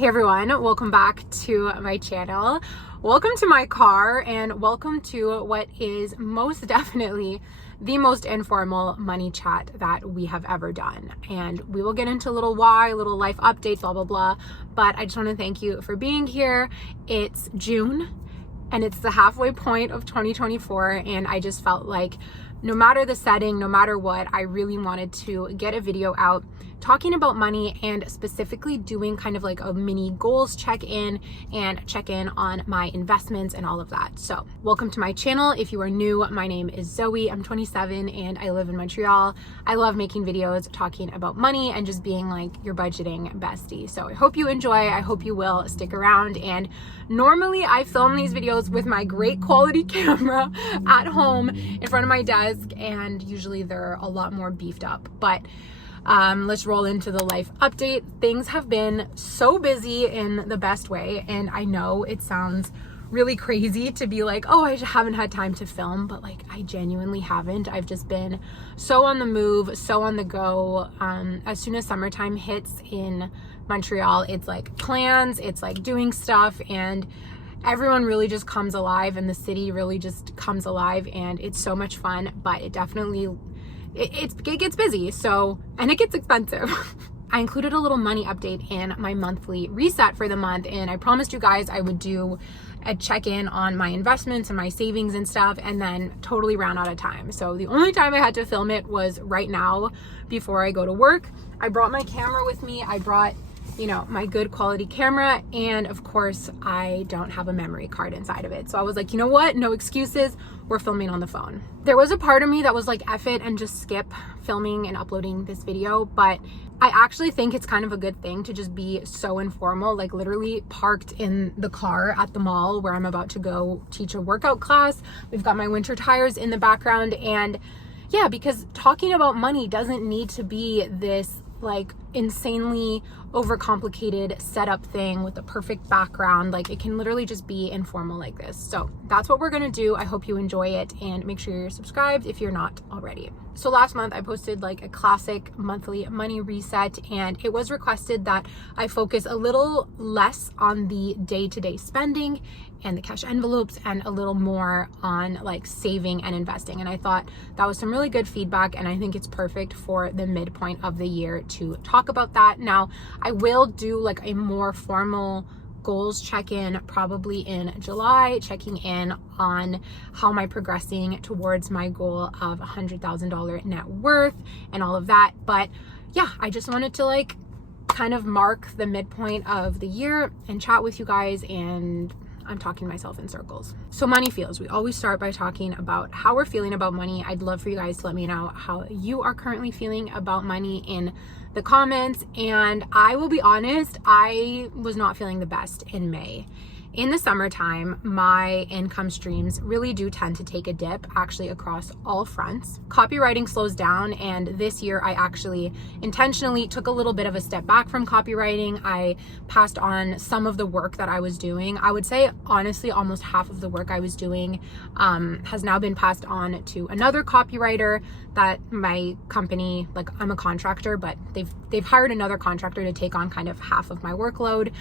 Hey everyone, welcome back to my channel. Welcome to my car and welcome to what is most definitely the most informal money chat that we have ever done. And we will get into a little why, little life updates, blah, blah, blah. But I just want to thank you for being here. It's June and it's the halfway point of 2024. And I just felt like no matter the setting, no matter what, I really wanted to get a video out talking about money and specifically doing kind of like a mini goals check-in and check-in on my investments and all of that. So welcome to my channel. If you are new, my name is Zoe. I'm 27 and I live in Montreal. I love making videos talking about money and just being like your budgeting bestie. So I hope you enjoy. I hope you will stick around. And normally I film these videos with my great quality camera at home in front of my desk, and usually they're a lot more beefed up. But let's roll into the life update. Things have been so busy in the best way, and I know it sounds really crazy to be like, oh, I haven't had time to film, but like I genuinely haven't. I've just been so on the move, so on the go. As soon as summertime hits in Montreal, it's like plans, it's like doing stuff, and everyone really just comes alive, and the city really just comes alive, and it's so much fun. But it definitely it gets busy, so, and it gets expensive. I included a little money update in my monthly reset for the month, and I promised you guys I would do a check-in on my investments and my savings and stuff, and then totally ran out of time. So the only time I had to film it was right now before I go to work. I brought my camera with me. I brought, you know, my good quality camera, and of course I don't have a memory card inside of it. So I was like, you know what? No excuses. We're filming on the phone. There was a part of me that was like, F it and just skip filming and uploading this video, but I actually think it's kind of a good thing to just be so informal, like literally parked in the car at the mall where I'm about to go teach a workout class. We've got my winter tires in the background, and yeah, because talking about money doesn't need to be this like insanely overcomplicated setup thing with a perfect background. Like it can literally just be informal like this. So that's what we're gonna do. I hope you enjoy it, and make sure you're subscribed if you're not already. So last month I posted like a classic monthly money reset, and it was requested that I focus a little less on the day-to-day spending and the cash envelopes and a little more on like saving and investing. And I thought that was some really good feedback, and I think it's perfect for the midpoint of the year to talk about that. Now, I will do like a more formal goals check-in probably in July, checking in on how am I progressing towards my goal of $100,000 net worth and all of that. But yeah, I just wanted to like kind of mark the midpoint of the year and chat with you guys, and I'm talking myself in circles. So money feels. We always start by talking about how we're feeling about money. I'd love for you guys to let me know how you are currently feeling about money in the comments. And I will be honest, I was not feeling the best in May. In the summertime, my income streams really do tend to take a dip, actually across all fronts. Copywriting slows down, and this year I actually intentionally took a little bit of a step back from copywriting. I passed on some of the work that I was doing. I would say honestly almost half of the work I was doing has now been passed on to another copywriter that my company, like I'm a contractor, but they've hired another contractor to take on kind of half of my workload.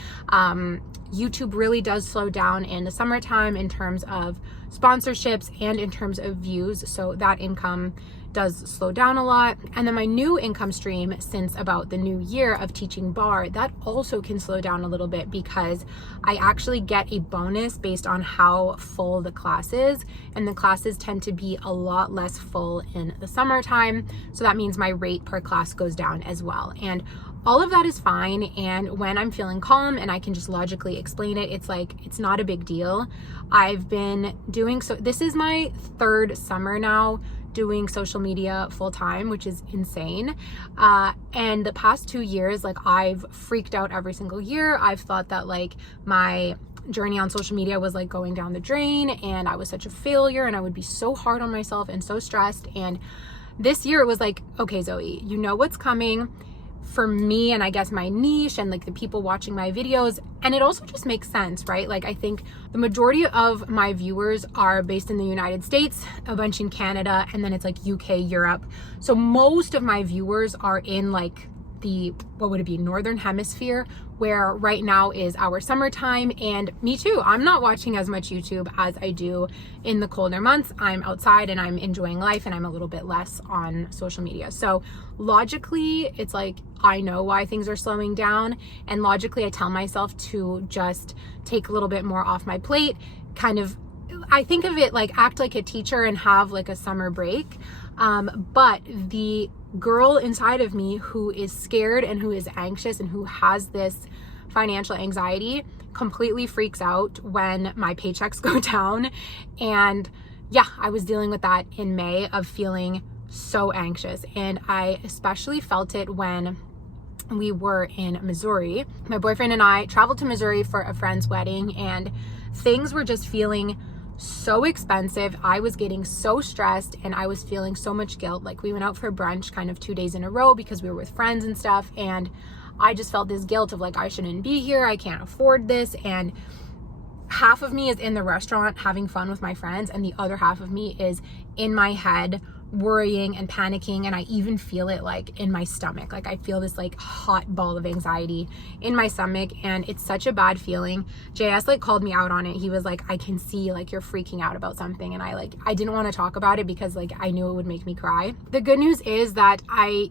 YouTube really does slow down in the summertime in terms of sponsorships and in terms of views, so that income does slow down a lot. And then my new income stream since about the new year of teaching bar, that also can slow down a little bit because I actually get a bonus based on how full the class is, and the classes tend to be a lot less full in the summertime, so that means my rate per class goes down as well. And all of that is fine, and when I'm feeling calm and I can just logically explain it, it's like, it's not a big deal. I've been doing, so this is my third summer now doing social media full time, which is insane. And the past 2 years, like I've freaked out every single year. I've thought that like my journey on social media was like going down the drain, and I was such a failure, and I would be so hard on myself and so stressed. And this year it was like, okay, Zoe, you know what's coming. For me, and I guess my niche and like the people watching my videos, and it also just makes sense, right? Like I think the majority of my viewers are based in the United States, a bunch in Canada, and then it's like UK, Europe. So most of my viewers are in like the, what would it be, northern hemisphere, where right now is our summertime. And me too, I'm not watching as much YouTube as I do in the colder months. I'm outside and I'm enjoying life, and I'm a little bit less on social media. So logically, it's like, I know why things are slowing down, and logically I tell myself to just take a little bit more off my plate, kind of, I think of it like act like a teacher and have like a summer break. But the girl inside of me who is scared and who is anxious and who has this financial anxiety completely freaks out when my paychecks go down. And yeah, I was dealing with that in May, of feeling so anxious. And I especially felt it when we were in Missouri. My boyfriend and I traveled to Missouri for a friend's wedding, and things were just feeling so expensive. I was getting so stressed, and I was feeling so much guilt. Like, we went out for brunch kind of 2 days in a row because we were with friends and stuff, and I just felt this guilt of like, I shouldn't be here, I can't afford this. And half of me is in the restaurant having fun with my friends, and the other half of me is in my head worrying and panicking. And I even feel it like in my stomach. Like, I feel this like hot ball of anxiety in my stomach, and it's such a bad feeling. JS like called me out on it. He was like, I can see like you're freaking out about something. And I didn't want to talk about it because like I knew it would make me cry. The good news is that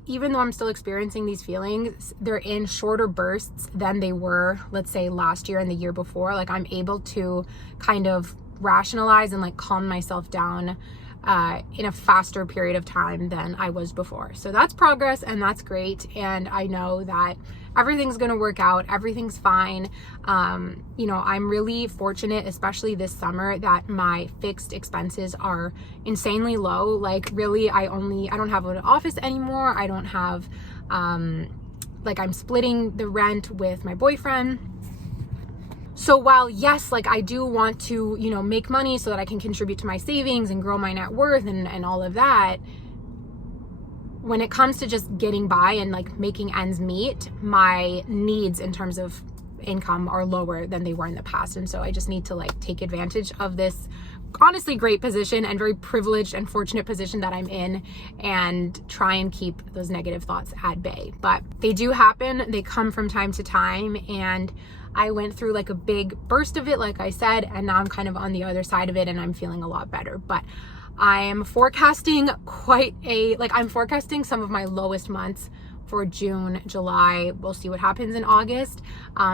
even though I'm still experiencing these feelings, they're in shorter bursts than they were, let's say, last year and the year before. Like, I'm able to kind of rationalize and like calm myself down in a faster period of time than I was before. So that's progress, and that's great. And I know that everything's going to work out. Everything's fine. You know, I'm really fortunate, especially this summer, that my fixed expenses are insanely low. Like, really, I don't have an office anymore. I don't have, like, I'm splitting the rent with my boyfriend. So while, yes, like, I do want to, you know, make money so that I can contribute to my savings and grow my net worth and all of that, when it comes to just getting by and like making ends meet, my needs in terms of income are lower than they were in the past. And so I just need to like take advantage of this honestly great position and very privileged and fortunate position that I'm in, and try and keep those negative thoughts at bay. But they do happen. They come from time to time, and I went through like a big burst of it, like I said, and now I'm kind of on the other side of it, and I'm feeling a lot better. But I'm forecasting I'm forecasting some of my lowest months for June, July. We'll see what happens in August.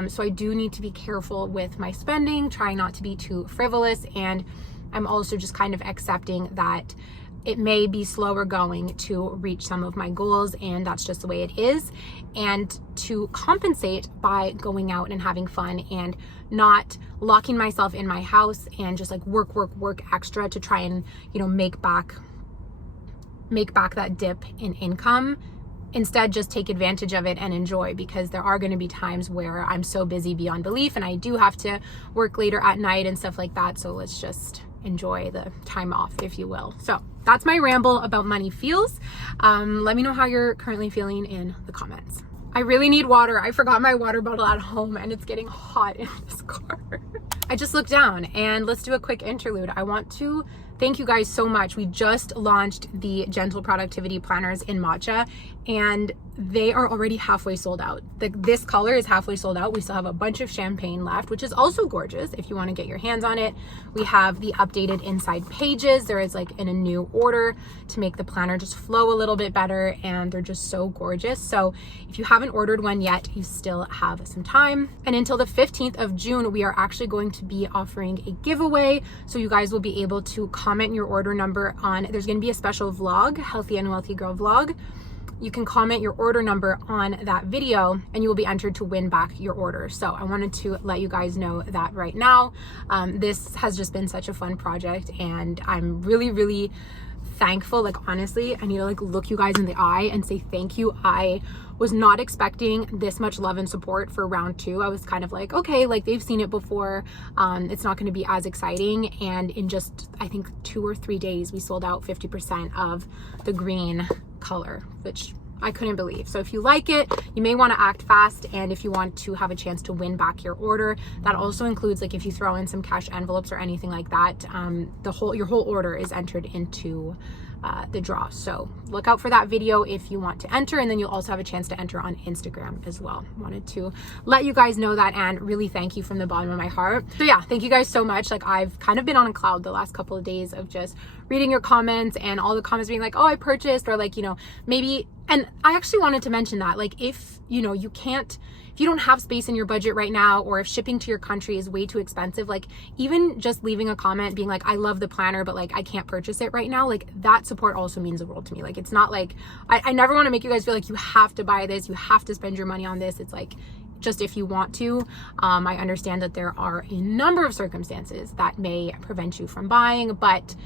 So I do need to be careful with my spending, trying not to be too frivolous. And I'm also just kind of accepting that it may be slower going to reach some of my goals, and that's just the way it is. And to compensate by going out and having fun and not locking myself in my house and just like work extra to try and, you know, make back that dip in income. Instead, just take advantage of it and enjoy, because there are going to be times where I'm so busy beyond belief and I do have to work later at night and stuff like that. So let's just enjoy the time off, if you will. So that's my ramble about money feels. Let me know how you're currently feeling in the comments. I really need water. I forgot my water bottle at home, and it's getting hot in this car. I just looked down, and let's do a quick interlude. I want to thank you guys so much. We just launched the Gentle Productivity Planners in Matcha, and they are already halfway sold out. This color is halfway sold out. We still have a bunch of champagne left, which is also gorgeous if you want to get your hands on it. We have the updated inside pages. There is like in a new order to make the planner just flow a little bit better, and they're just so gorgeous. So if you haven't ordered one yet, you still have some time. And until the 15th of June, we are actually going to be offering a giveaway. So you guys will be able to comment your order number on, there's going to be a special vlog, Healthy and Wealthy Girl vlog. You can comment your order number on that video and you will be entered to win back your order. So I wanted to let you guys know that right now. This has just been such a fun project, and I'm really, really thankful. Like, honestly, I need to like look you guys in the eye and say thank you. I was not expecting this much love and support for round 2. I was kind of like, okay, like they've seen it before. It's not going to be as exciting. And in just, I think 2 or 3 days, we sold out 50% of the green color, which I couldn't believe. So if you like it, you may want to act fast. And if you want to have a chance to win back your order, that also includes like if you throw in some cash envelopes or anything like that, your whole order is entered into the draw. So look out for that video if you want to enter, and then you'll also have a chance to enter on Instagram as well. Wanted to let you guys know that and really thank you from the bottom of my heart. So yeah, thank you guys so much. Like, I've kind of been on a cloud the last couple of days of just reading your comments and all the comments being like, oh, I purchased, or like, you know, maybe, and I actually wanted to mention that, like, if you know, if you don't have space in your budget right now, or if shipping to your country is way too expensive, like, even just leaving a comment being like, I love the planner, but like, I can't purchase it right now, like, that support also means the world to me. Like, it's not like, I never want to make you guys feel like you have to buy this, you have to spend your money on this. It's like, just if you want to. I understand that there are a number of circumstances that may prevent you from buying, but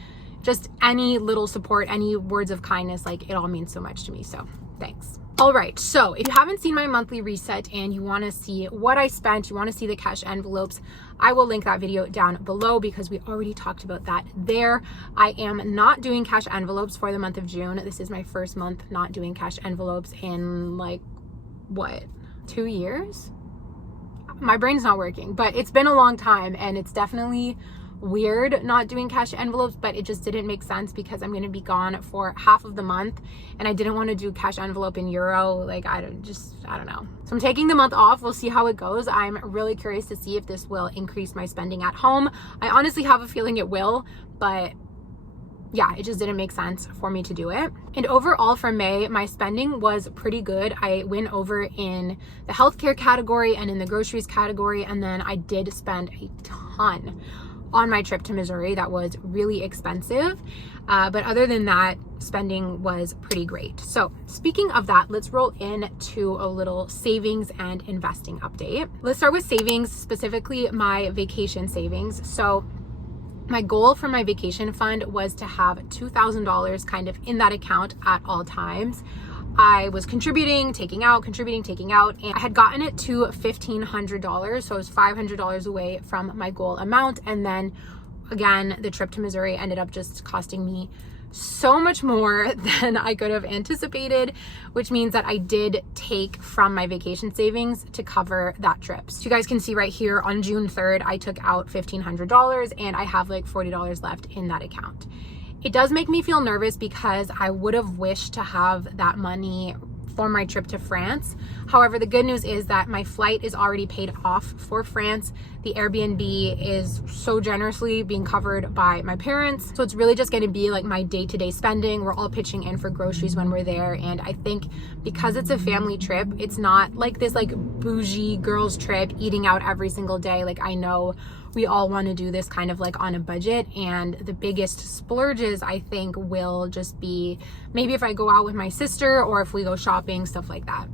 just any little support, any words of kindness, like, it all means so much to me. So thanks. All right, so if you haven't seen my monthly reset and you want to see what I spent, you want to see the cash envelopes, I will link that video down below because we already talked about that there. I am not doing cash envelopes for the month of June. This is my first month not doing cash envelopes in like, what, 2 years? My brain's not working, but it's been a long time, and it's definitely weird not doing cash envelopes, but it just didn't make sense because I'm going to be gone for half of the month, and I didn't want to do cash envelope in euro. Like, I don't know. So I'm taking the month off. We'll see how it goes. I'm really curious to see if this will increase my spending at home. I honestly have a feeling it will, but yeah, it just didn't make sense for me to do it. And overall for May, my spending was pretty good. I went over in the healthcare category and in the groceries category, and then I did spend a ton on my trip to Missouri. That was really expensive. But other than that, spending was pretty great. So speaking of that, let's roll into a little savings and investing update. Let's start with savings, specifically my vacation savings. So my goal for my vacation fund was to have $2,000 kind of in that account at all times. I was contributing, taking out, and I had gotten it to $1,500. So it was $500 away from my goal amount. And then again, the trip to Missouri ended up just costing me so much more than I could have anticipated, which means that I did take from my vacation savings to cover that trip. So you guys can see right here on June 3rd, I took out $1,500 and I have like $40 left in that account. It does make me feel nervous because I would have wished to have that money for my trip to France. However, the good news is that my flight is already paid off for France. The Airbnb is so generously being covered by my parents. So it's really just going to be like my day-to-day spending. We're all pitching in for groceries when we're there. And I think because it's a family trip, it's not like this like bougie girls trip eating out every single day. Like, I know we all want to do this kind of like on a budget, and the biggest splurges I think will just be maybe if I go out with my sister or if we go shopping, stuff like that.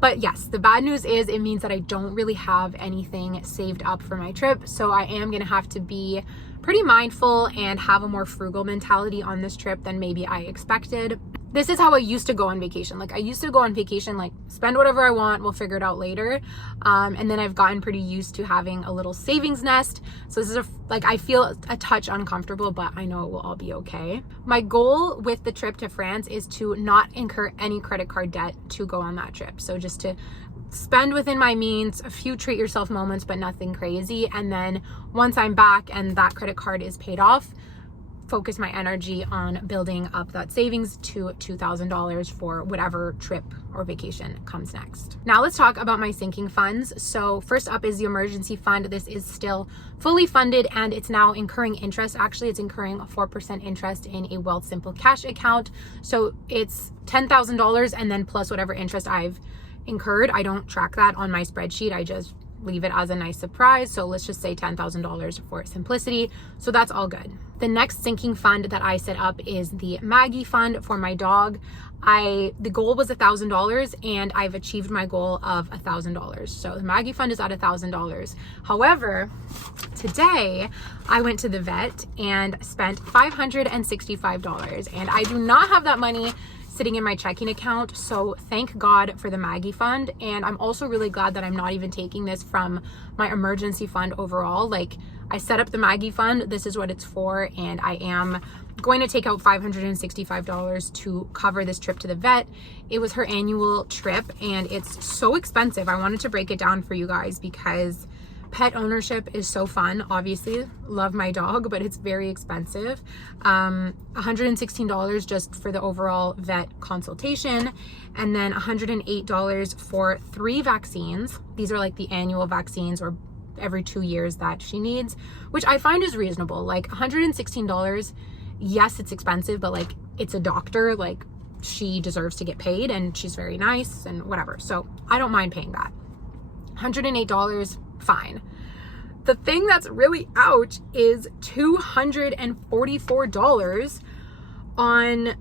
But yes, the bad news is it means that I don't really have anything saved up for my trip. So I am going to have to be pretty mindful and have a more frugal mentality on this trip than maybe I expected. This is how I used to go on vacation. Like, I used to go on vacation, like, spend whatever I want, we'll figure it out later. And then I've gotten pretty used to having a little savings nest. So this is I feel a touch uncomfortable, but I know it will all be okay. My goal with the trip to France is to not incur any credit card debt to go on that trip. So just to spend within my means, a few treat yourself moments, but nothing crazy. And then once I'm back and that credit card is paid off, focus my energy on building up that savings to $2,000 for whatever trip or vacation comes next. Now let's talk about my sinking funds. So first up is the emergency fund. This is still fully funded and it's now incurring interest. Actually, it's incurring 4% interest in a Wealth Simple Cash account. So it's $10,000 and then plus whatever interest I've incurred. I don't track that on my spreadsheet. I just leave it as a nice surprise. So let's just say $10,000 for simplicity. So that's all good. The next sinking fund that I set up is the Maggie fund for my dog. The goal was $1,000 and I've achieved my goal of $1,000. So the Maggie fund is at $1,000. However, today I went to the vet and spent $565 and I do not have that money sitting in my checking account. So thank God for the Maggie fund. And I'm also really glad that I'm not even taking this from my emergency fund overall. Like, I set up the Maggie fund, this is what it's for, and I am going to take out $565 to cover this trip to the vet. It was her annual trip and it's so expensive. I wanted to break it down for you guys because Pet ownership is so fun. Obviously, love my dog, but it's very expensive. $116 just for the overall vet consultation, and then $108 for 3 vaccines. These are like the annual vaccines or every 2 years that she needs, which I find is reasonable. Like $116, yes, it's expensive, but like it's a doctor, like she deserves to get paid and she's very nice and whatever. So I don't mind paying that. $108, fine. The thing that's really ouch is $244 on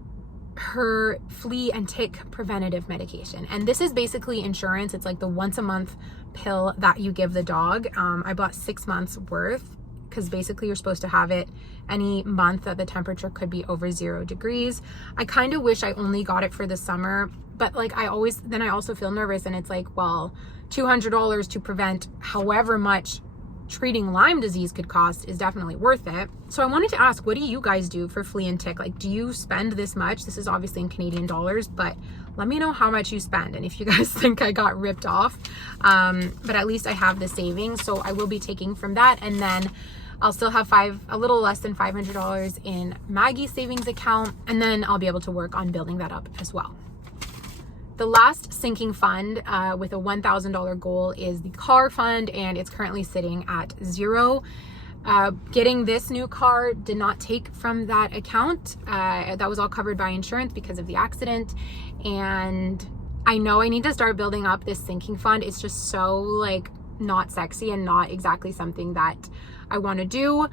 her flea and tick preventative medication. And this is basically insurance. It's like the once a month pill that you give the dog. I bought 6 months worth because basically you're supposed to have it any month that the temperature could be over 0 degrees. I kind of wish I only got it for the summer, but like I also feel nervous, and it's like, well, $200 to prevent however much treating Lyme disease could cost is definitely worth it. So I wanted to ask, what do you guys do for flea and tick? Like, do you spend this much? This is obviously in Canadian dollars, but let me know how much you spend and if you guys think I got ripped off. But at least I have the savings, so I will be taking from that, and then I'll still have a little less than $500 in Maggie's savings account, and then I'll be able to work on building that up as well. The last sinking fund with a $1,000 goal is the car fund, and it's currently sitting at 0. Getting this new car did not take from that account. That was all covered by insurance because of the accident. And I know I need to start building up this sinking fund. It's just so like not sexy and not exactly something that I want to do.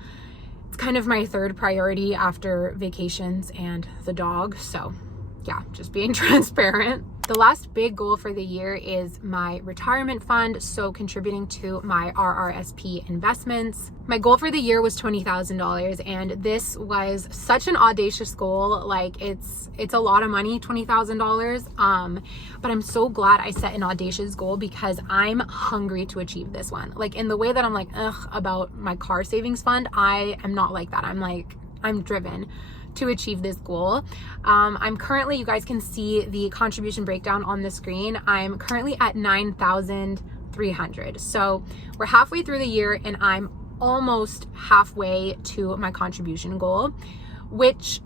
It's kind of my third priority after vacations and the dog. So yeah, just being transparent. The last big goal for the year is my retirement fund, so contributing to my RRSP investments. My goal for the year was $20,000, and this was such an audacious goal. Like it's a lot of money, $20,000. But I'm so glad I set an audacious goal because I'm hungry to achieve this one. Like in the way that I'm like, ugh, about my car savings fund, I am not like that. I'm driven to achieve this goal. I'm currently, you guys can see the contribution breakdown on the screen. I'm currently at $9,300. So we're halfway through the year and I'm almost halfway to my contribution goal, which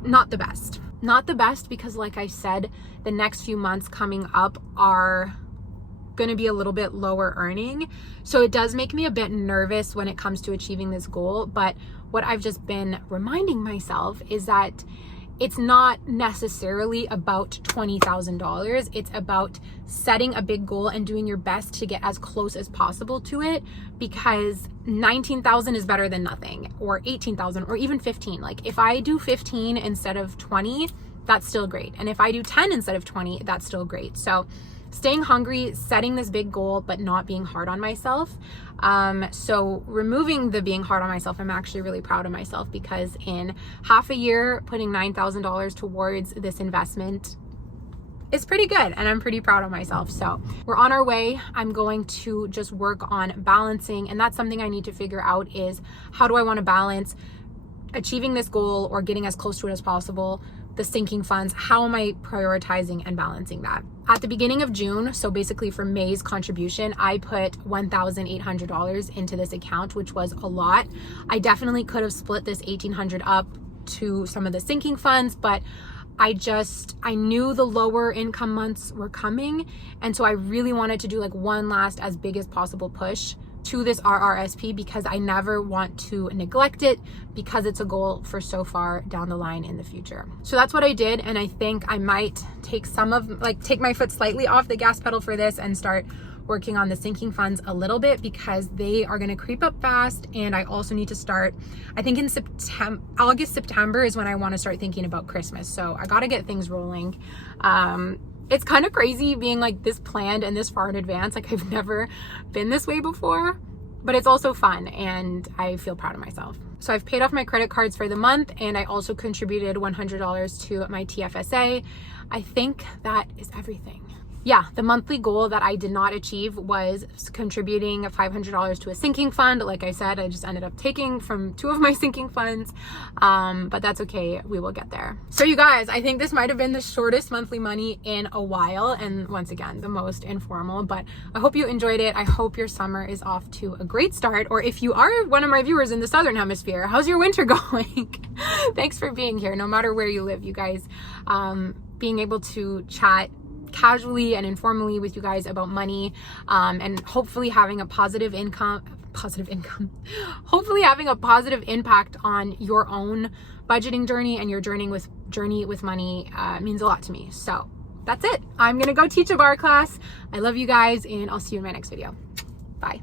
not the best. Not the best because like I said, the next few months coming up are going to be a little bit lower earning. So it does make me a bit nervous when it comes to achieving this goal. But what I've just been reminding myself is that it's not necessarily about $20,000. It's about setting a big goal and doing your best to get as close as possible to it, because 19,000 is better than nothing, or 18,000, or even 15. Like if I do 15 instead of 20, that's still great. And if I do 10 instead of 20, that's still great. So staying hungry, setting this big goal, but not being hard on myself. So removing the being hard on myself, I'm actually really proud of myself because in half a year, putting $9,000 towards this investment is pretty good. And I'm pretty proud of myself. So we're on our way. I'm going to just work on balancing. And that's something I need to figure out is how do I want to balance achieving this goal or getting as close to it as possible, the sinking funds, how am I prioritizing and balancing that? At the beginning of June, so basically for May's contribution, I put $1,800 into this account, which was a lot. I definitely could have split this $1,800 up to some of the sinking funds, but I knew the lower income months were coming. And so I really wanted to do like one last as big as possible push to this RRSP because I never want to neglect it because it's a goal for so far down the line in the future. So that's what I did. And I think I might take my foot slightly off the gas pedal for this and start working on the sinking funds a little bit because they are going to creep up fast. And I also need to start, I think in August, September is when I want to start thinking about Christmas. So I got to get things rolling. It's kind of crazy being like this planned and this far in advance. Like I've never been this way before, but it's also fun and I feel proud of myself. So I've paid off my credit cards for the month and I also contributed $100 to my TFSA. I think that is everything. yeah, the monthly goal that I did not achieve was contributing $500 to a sinking fund. Like I said, I just ended up taking from 2 of my sinking funds, but that's okay. We will get there. So you guys, I think this might have been the shortest monthly money in a while, and once again, the most informal, but I hope you enjoyed it. I hope your summer is off to a great start, or if you are one of my viewers in the Southern Hemisphere, how's your winter going? Thanks for being here, no matter where you live, you guys. Being able to chat casually and informally with you guys about money, and hopefully having a positive hopefully having a positive impact on your own budgeting journey and your journey with money means a lot to me. So that's it. I'm gonna go teach a bar class. I love you guys, and I'll see you in my next video. Bye.